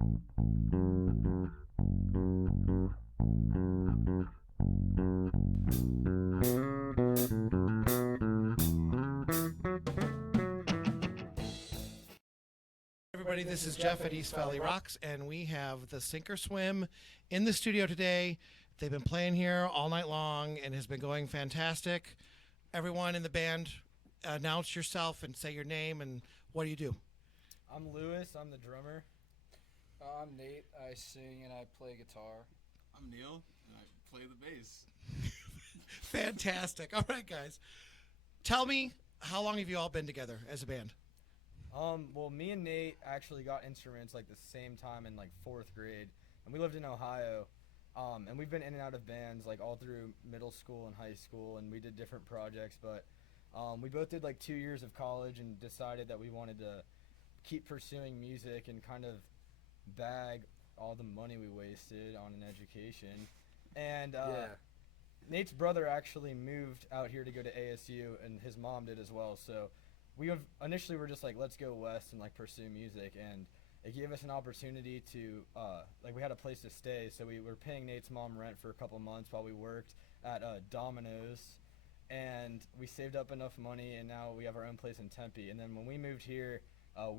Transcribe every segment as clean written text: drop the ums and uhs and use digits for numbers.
Everybody, this is Jeff at East Valley Rocks, and we have the Sink or Swim in the studio today. They've been playing here all night long and has been going fantastic. Everyone in the band, announce yourself and say your name and what do you do? I'm Lewis. I'm the drummer. I'm Nate. I sing and I play guitar. I'm Neil, and I play the bass. Fantastic. All right, guys. Tell me, how long have you all been together as a band? Well, me and Nate actually got instruments like the same time in like 4th grade, and we lived in Ohio. And we've been in and out of bands like all through middle school and high school, and we did different projects. But we both did like 2 years of college and decided that we wanted to keep pursuing music and kind of bag all the money we wasted on an education. And Nate's brother actually moved out here to go to ASU, and his mom did as well. So initially were just like, let's go west and like pursue music, and it gave us an opportunity to like we had a place to stay, so we were paying Nate's mom rent for a couple months while we worked at Domino's, and we saved up enough money, and now we have our own place in Tempe. And then when we moved here,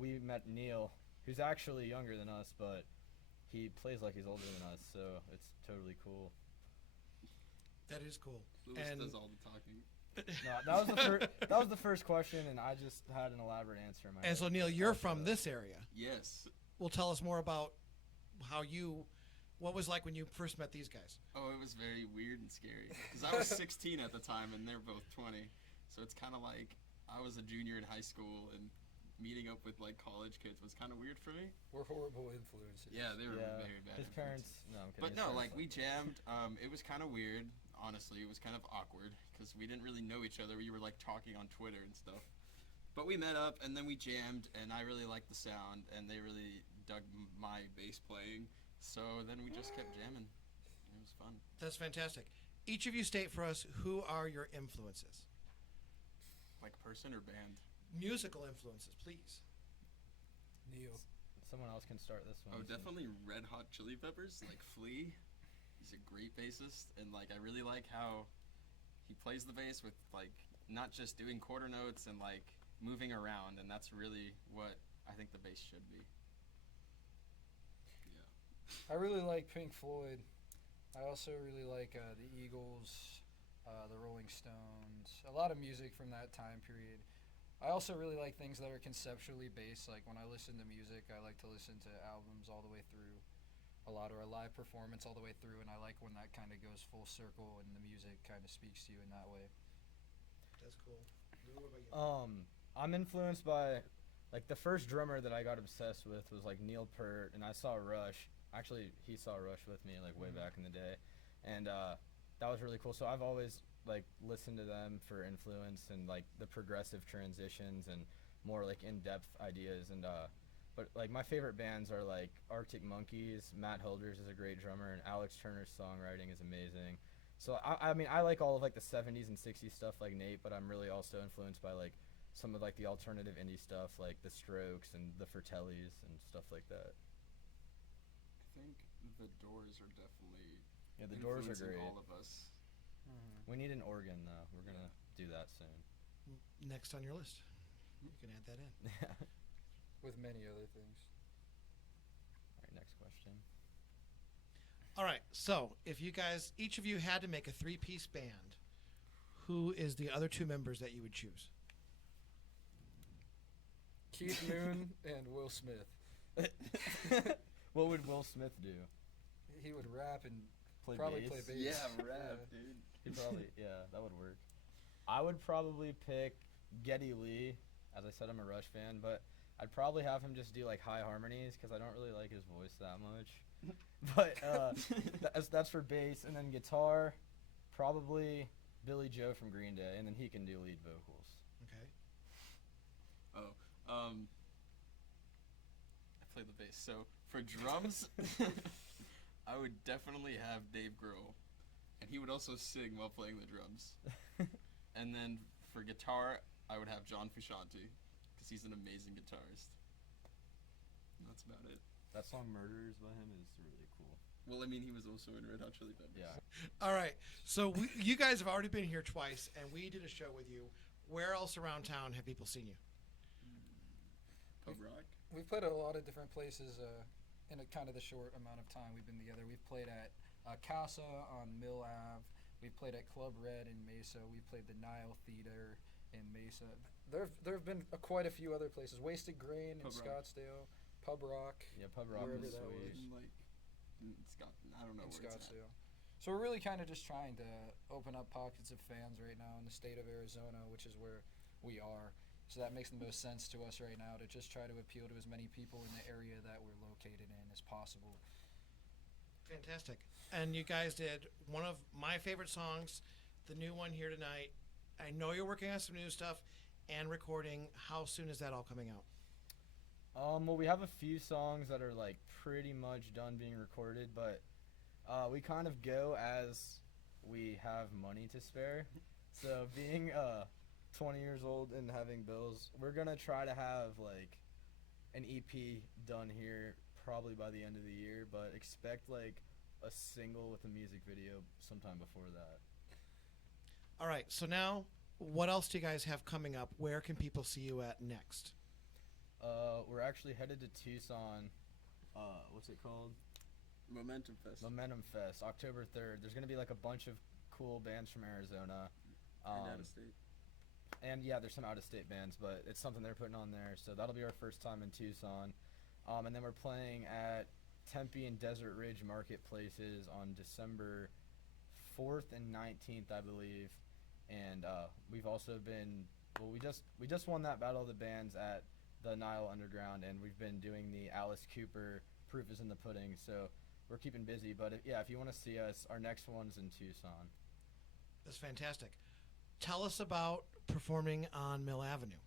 we met Neil, who's actually younger than us, but he plays like he's older than us, so it's totally cool. That is cool. Lewis does all the talking. No, that was the first question, and I just had an elaborate answer in my head. And so, Neil, you're from this area. Yes. Well, tell us more about what was like when you first met these guys. Oh, it was very weird and scary. Because I was 16 at the time, and they're both 20. So it's kind of like I was a junior in high school, and meeting up with like college kids was kind of weird for me. We're horrible influences. Yeah, they were very bad. His parents, no, I'm kidding. But no, like we jammed. It was kind of weird. Honestly, it was kind of awkward because we didn't really know each other. We were like talking on Twitter and stuff. But we met up and then we jammed, and I really liked the sound, and they really dug my bass playing. So then we just kept jamming. It was fun. That's fantastic. Each of you state for us, who are your influences? Like person or band? Musical influences, please. Neil. Someone else can start this one. Oh, definitely Red Hot Chili Peppers, like Flea. He's a great bassist, and like I really like how he plays the bass with like not just doing quarter notes and like moving around, and that's really what I think the bass should be. Yeah. I really like Pink Floyd. I also really like the Eagles, the Rolling Stones, a lot of music from that time period. I also really like things that are conceptually based. Like when I listen to music, I like to listen to albums all the way through. A lot, or a live performance all the way through, and I like when that kind of goes full circle and the music kind of speaks to you in that way. That's cool. What about you? I'm influenced by, like, the first drummer that I got obsessed with was like Neil Peart, and I saw Rush. Actually, he saw Rush with me like way back in the day, and that was really cool. So I've always like listened to them for influence and like the progressive transitions and more like in-depth ideas. And but like my favorite bands are like Arctic Monkeys. Matt Helders is a great drummer, and Alex Turner's songwriting is amazing. So I mean I like all of like the 70s and 60s stuff like Nate, but I'm really also influenced by like some of like the alternative indie stuff like the Strokes and the Fratellis and stuff like that. I think the Doors are definitely The Doors are influencing great. all of us. We need an organ though. We're gonna do that soon. Next on your list. You can add that in. With many other things. All right, next question. All right, so if you guys, each of you had to make a 3-piece band, who is the other 2 members that you would choose? Keith Moon and Will Smith. What would Will Smith do? He would rap and Play bass? play bass. Yeah, rap, Yeah. dude. He'd probably, yeah, that would work. I would probably pick Geddy Lee. As I said, I'm a Rush fan, but I'd probably have him just do like high harmonies because I don't really like his voice that much. But that's for bass, and then guitar, probably Billy Joe from Green Day, and then he can do lead vocals. Okay. I play the bass. So for drums, I would definitely have Dave Grohl, and he would also sing while playing the drums. And then for guitar, I would have John Frusciante, because he's an amazing guitarist. And that's about it. That song "Murderers" by him is really cool. Well, I mean, he was also in Red Hot Chili Peppers. Yeah. All right. So you guys have already been here twice, and we did a show with you. Where else around town have people seen you? Pub Rock. We've played at a lot of different places in a kind of the short amount of time we've been together. We've played at Casa on Mill Ave. We've played at Club Red in Mesa. We've played the Nile Theater in Mesa. There have been quite a few other places. Wasted Grain in Pub Rock. Scottsdale. Pub Rock Yeah, Pub Rock Wherever was that sweet. was. Like, I don't know in where it's at. Scottsdale. So we're really kind of just trying to open up pockets of fans right now in the state of Arizona, which is where we are. So that makes the most sense to us right now to just try to appeal to as many people in the area that we're located in as possible. Fantastic. And you guys did one of my favorite songs, the new one here tonight. I know you're working on some new stuff and recording. How soon is that all coming out? Well, we have a few songs that are like pretty much done being recorded, but we kind of go as we have money to spare. So being 20 years old and having bills, we're gonna try to have like an EP done here probably by the end of the year, but expect like a single with a music video sometime before that. All right. So now, what else do you guys have coming up? Where can people see you at next? We're actually headed to Tucson. What's it called? Momentum Fest. Momentum Fest, October 3rd. There's gonna be like a bunch of cool bands from Arizona. And out of state. And yeah, there's some out-of-state bands, but it's something they're putting on there. So that'll be our first time in Tucson. And then we're playing at Tempe and Desert Ridge marketplaces on December 4th and 19th, I believe. And we've also been, well, we just won that Battle of the Bands at the Nile Underground, and we've been doing the Alice Cooper Proof is in the Pudding. So we're keeping busy. But if you want to see us, our next one's in Tucson. That's fantastic. Tell us about performing on Mill Avenue.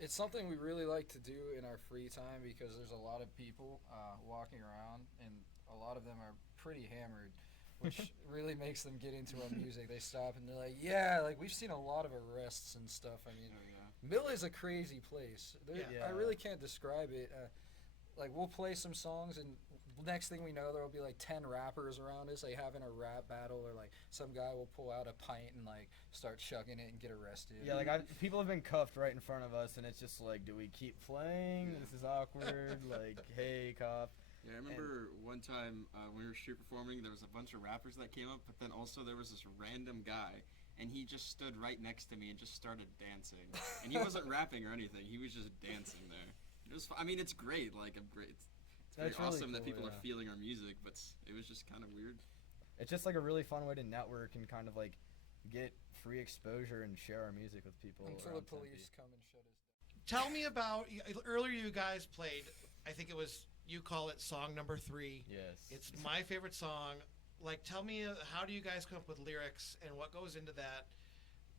It's something we really like to do in our free time because there's a lot of people walking around, and a lot of them are pretty hammered, which really makes them get into our music. They stop and they're like, yeah, like we've seen a lot of arrests and stuff. I mean, Oh, yeah. Mill is a crazy place. Yeah. I really can't describe it. Like we'll play some songs, and next thing we know, there will be like 10 rappers around us, like having a rap battle, or like some guy will pull out a pint and like start chugging it and get arrested. Yeah, like people have been cuffed right in front of us, and it's just like, do we keep playing? Yeah. This is awkward. Like, hey, cop. Yeah, I remember one time when we were street performing, there was a bunch of rappers that came up, but then also there was this random guy, and he just stood right next to me and just started dancing. And he wasn't rapping or anything; he was just dancing there. It was, I mean, it's great. Like, it's very That's really awesome that cool, people are yeah. feeling our music, but it was just kind of weird. It's just like a really fun way to network and kind of like get free exposure and share our music with people. Until the around Tempe. police come and shut us down. Tell me about earlier. You guys played. I think it was you call it song number 3. Yes. It's my favorite song. Like, tell me how do you guys come up with lyrics and what goes into that,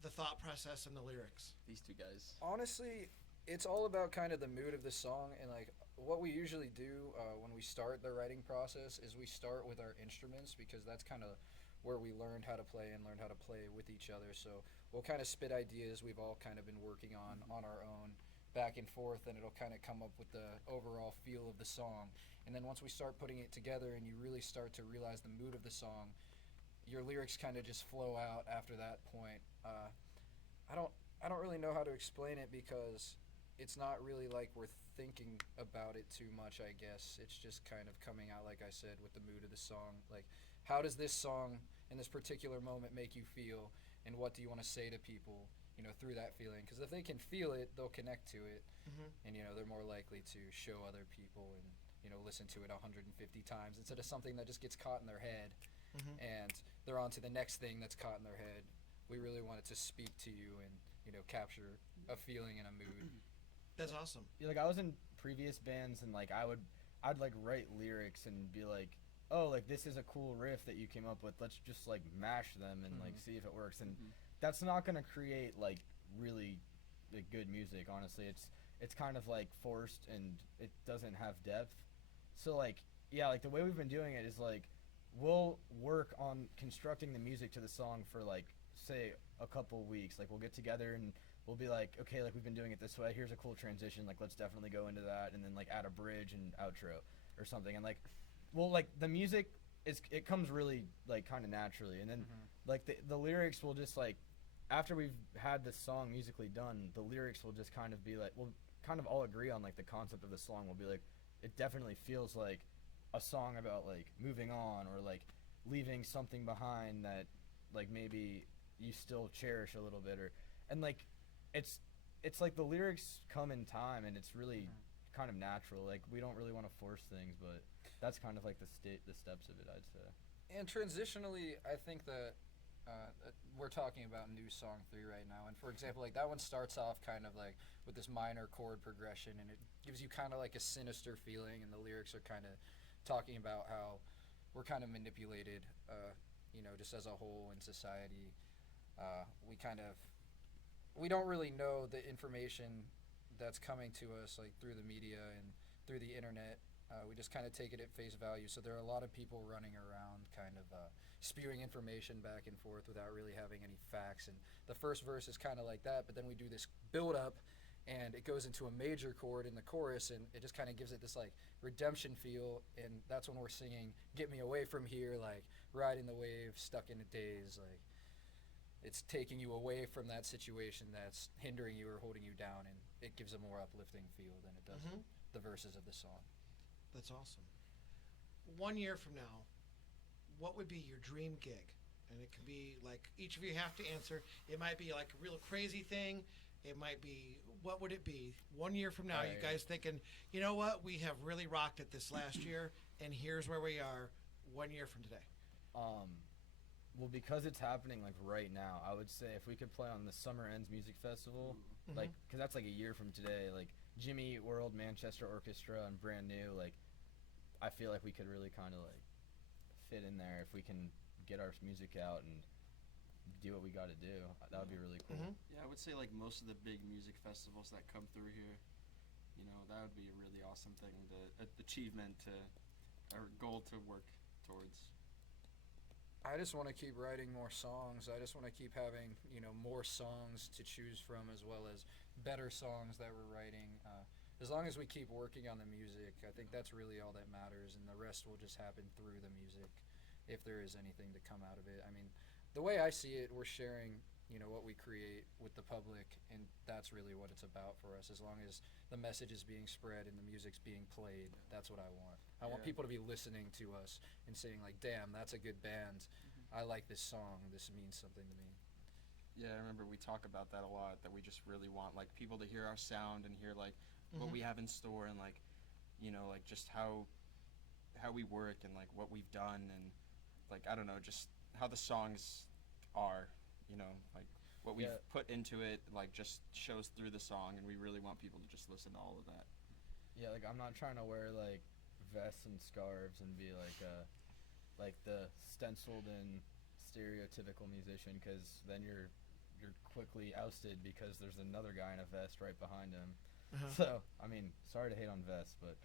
the thought process and the lyrics. These two guys. Honestly, it's all about kind of the mood of the song, and like what we usually do when we start the writing process is we start with our instruments because that's kind of where we learned how to play and learned how to play with each other. So we'll kind of spit ideas we've all kind of been working on our own back and forth, and it'll kind of come up with the overall feel of the song. And then once we start putting it together and you really start to realize the mood of the song, your lyrics kind of just flow out after that point. I don't really know how to explain it because it's not really like we're thinking about it too much, I guess. It's just kind of coming out, like I said, with the mood of the song. Like, how does this song in this particular moment make you feel, and what do you want to say to people, you know, through that feeling? Because if they can feel it, they'll connect to it, and, you know, they're more likely to show other people and, you know, listen to it 150 times instead of something that just gets caught in their head, and they're on to the next thing that's caught in their head. We really want it to speak to you and, you know, capture a feeling and a mood. That's awesome. Yeah, like I was in previous bands, and like I'd like write lyrics and be like, oh, like this is a cool riff that you came up with. Let's just like mash them and like see if it works. And that's not gonna create like really like, good music. Honestly, it's kind of like forced and it doesn't have depth. So like yeah, like the way we've been doing it is like we'll work on constructing the music to the song for like say a couple weeks. Like we'll get together and we'll be like, okay, like we've been doing it this way. Here's a cool transition. Like let's definitely go into that, and then like add a bridge and outro or something. And like, well, like the music it comes really like kind of naturally, and then like the lyrics will just like after we've had the song musically done, the lyrics will just kind of be like we'll kind of all agree on like the concept of the song. We'll be like, it definitely feels like a song about like moving on or like leaving something behind that like maybe you still cherish a little bit, or and like it's like the lyrics come in time and it's really kind of natural. Like we don't really want to force things, but that's kind of like the steps of it, I'd say. And transitionally, I think that we're talking about New Song 3 right now, and for example, like that one starts off kind of like with this minor chord progression, and it gives you kind of like a sinister feeling, and the lyrics are kind of talking about how we're kind of manipulated, just as a whole in society. We don't really know the information that's coming to us like through the media and through the internet. We just kind of take it at face value. So there are a lot of people running around kind of spewing information back and forth without really having any facts. And the first verse is kind of like that, but then we do this build up and it goes into a major chord in the chorus, and it just kind of gives it this like redemption feel. And that's when we're singing "Get Me Away From Here," like riding the wave, stuck in a daze. Like it's taking you away from that situation that's hindering you or holding you down, and it gives a more uplifting feel than it does the verses of the song. That's awesome. 1 year from now, what would be your dream gig? And it can be like each of you have to answer. It might be like a real crazy thing. It might be, what would it be? 1 year from now, you guys thinking, you know what, we have really rocked it this last year, and here's where we are 1 year from today. Well, because it's happening like right now, I would say if we could play on the Summer Ends Music Festival, like, because that's like a year from today, like Jimmy Eat World, Manchester Orchestra, and Brand New, like, I feel like we could really kind of like fit in there if we can get our music out and do what we got to do. That would be really cool. Yeah, I would say like most of the big music festivals that come through here, that would be a really awesome thing, achievement or goal to work towards. I just want to keep writing more songs. I just want to keep having, more songs to choose from, as well as better songs that we're writing. As long as we keep working on the music, I think that's really all that matters, and the rest will just happen through the music, if there is anything to come out of it. I mean, the way I see it, we're sharing, what we create with the public, and that's really what it's about for us. As long as the message is being spread and the music's being played, that's what I want. I want people to be listening to us and saying like, damn, that's a good band. I like this song. This means something to me. Yeah, I remember we talk about that a lot, that we just really want like people to hear our sound and hear like what we have in store, and like, like just how we work and like what we've done, and like, I don't know, just how the songs are, like what we've put into it, like just shows through the song, and we really want people to just listen to all of that. Yeah, like I'm not trying to wear like vests and scarves and be like the stenciled and stereotypical musician, because then you're quickly ousted because there's another guy in a vest right behind him. So I mean, sorry to hate on vests, but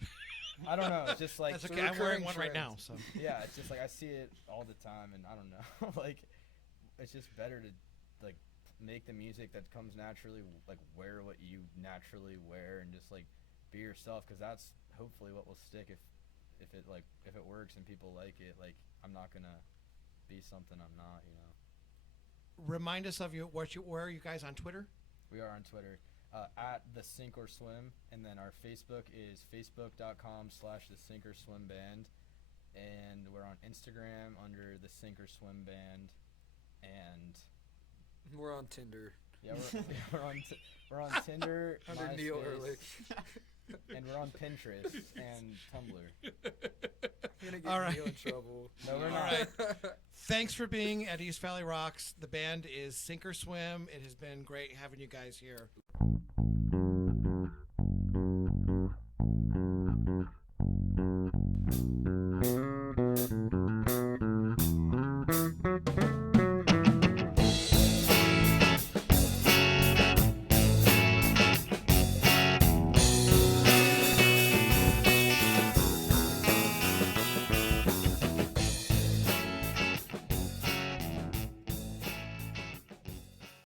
I don't know. It's just like that's okay. I'm wearing one right now. So yeah, it's just like I see it all the time, and I don't know. Like it's just better to like make the music that comes naturally, like wear what you naturally wear, and just like be yourself, because that's hopefully what will stick. If it works and people like it, like I'm not gonna be something I'm not. Remind us of where are you guys on Twitter? We are on Twitter. At the Sink or Swim, and then our Facebook is facebook.com/the Sink or Swim Band, and we're on Instagram under the Sink or Swim Band, and we're on Tinder. Yeah, we're on Tinder under Neil Ehrlich, and we're on Pinterest and Tumblr. You're gonna get Neil in trouble. No, we're not. All right. Thanks for being at East Valley Rocks. The band is Sink or Swim. It has been great having you guys here.